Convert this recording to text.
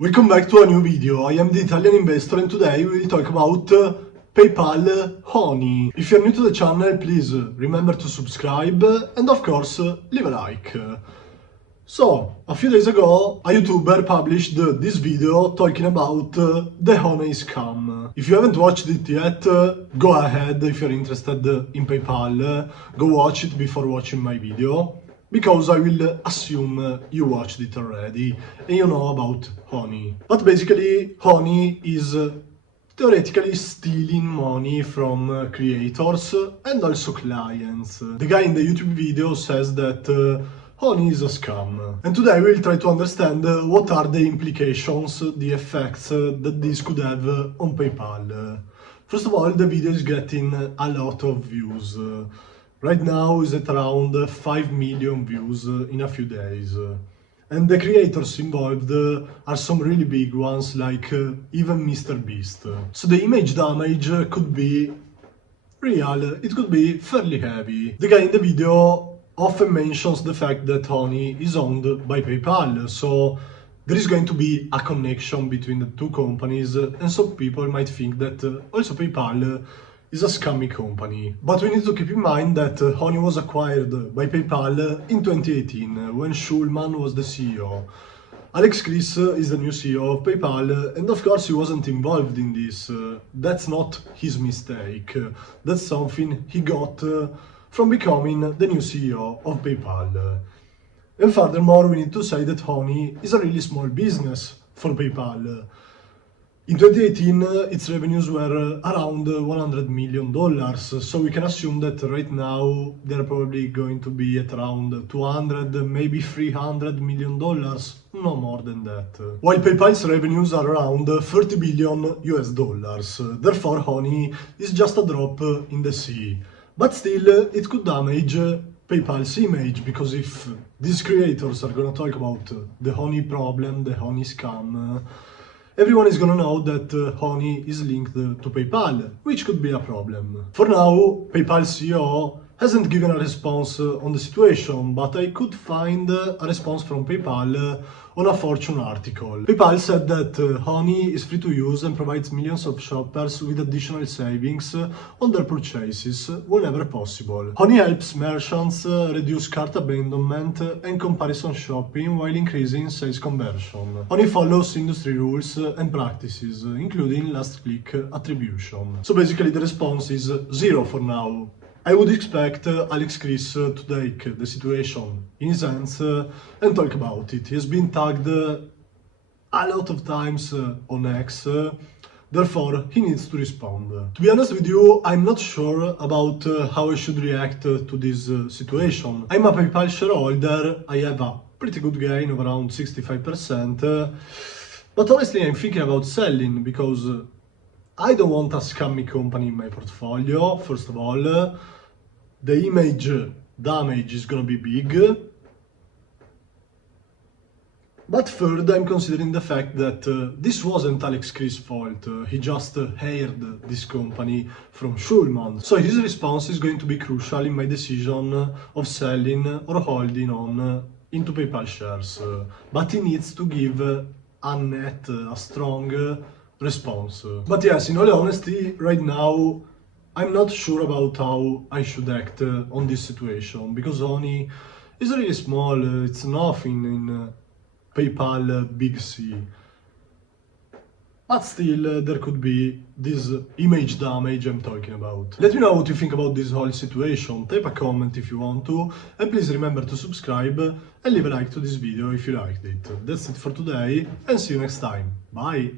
Welcome back to a new video. I am the Italian investor and today we will talk about PayPal Honey. If you're new to the channel, please remember to subscribe and of course leave a like. So, a few days ago, a YouTuber published this video talking about the Honey scam. If you haven't watched it yet, go ahead if you're interested in PayPal. Go watch it before watching my video, because I will assume you watched it already and you know about Honey. But basically, Honey is theoretically stealing money from creators and also clients. The guy in the YouTube video says that Honey is a scam. And today we'll try to understand what are the implications, the effects that this could have on PayPal. First of all, the video is getting a lot of views. Right now is at around 5 million views in a few days. And the creators involved are some really big ones, like even Mr. Beast. So the image damage could be real, it could be fairly heavy. The guy in the video often mentions the fact that Honey is owned by PayPal, so there is going to be a connection between the two companies, and some people might think that also PayPal is a scammy company. But we need to keep in mind that Honey was acquired by PayPal in 2018, when Schulman was the CEO. Alex Chris is the new CEO of PayPal, and of course he wasn't involved in this. That's not his mistake. That's something he got from becoming the new CEO of PayPal. And furthermore, we need to say that Honey is a really small business for PayPal. In 2018, its revenues were around $100 million, so we can assume that right now they're probably going to be at around 200, maybe $300 million, no more than that. While PayPal's revenues are around 30 billion US dollars, therefore Honey is just a drop in the sea. But still, it could damage PayPal's image, because if these creators are gonna talk about the Honey problem, the Honey scam, everyone is gonna know that Honey is linked to PayPal, which could be a problem. For now, PayPal's CEO hasn't given a response on the situation, but I could find a response from PayPal on a Fortune article. PayPal said that Honey is free to use and provides millions of shoppers with additional savings on their purchases whenever possible. Honey helps merchants reduce cart abandonment and comparison shopping while increasing sales conversion. Honey follows industry rules and practices, including last click attribution. So basically the response is zero for now. I would expect Alex Chris to take the situation in his hands and talk about it. He has been tagged a lot of times on X, therefore he needs to respond. To be honest with you, I'm not sure about how I should react to this situation. I'm a PayPal shareholder, I have a pretty good gain of around 65%, but honestly I'm thinking about selling, because I don't want a scammy company in my portfolio. First of all, the image damage is gonna be big. But third, I'm considering the fact that this wasn't Alex Chris' fault. He just hired this company from Schulman. So his response is going to be crucial in my decision of selling or holding on into PayPal shares. But he needs to give a strong response. But yes, in all honesty, right now I'm not sure about how I should act on this situation, because Honey is really small, it's nothing in PayPal big C. But still, there could be this image damage I'm talking about. Let me know what you think about this whole situation, type a comment if you want to, and please remember to subscribe and leave a like to this video if you liked it. That's it for today, and see you next time. Bye!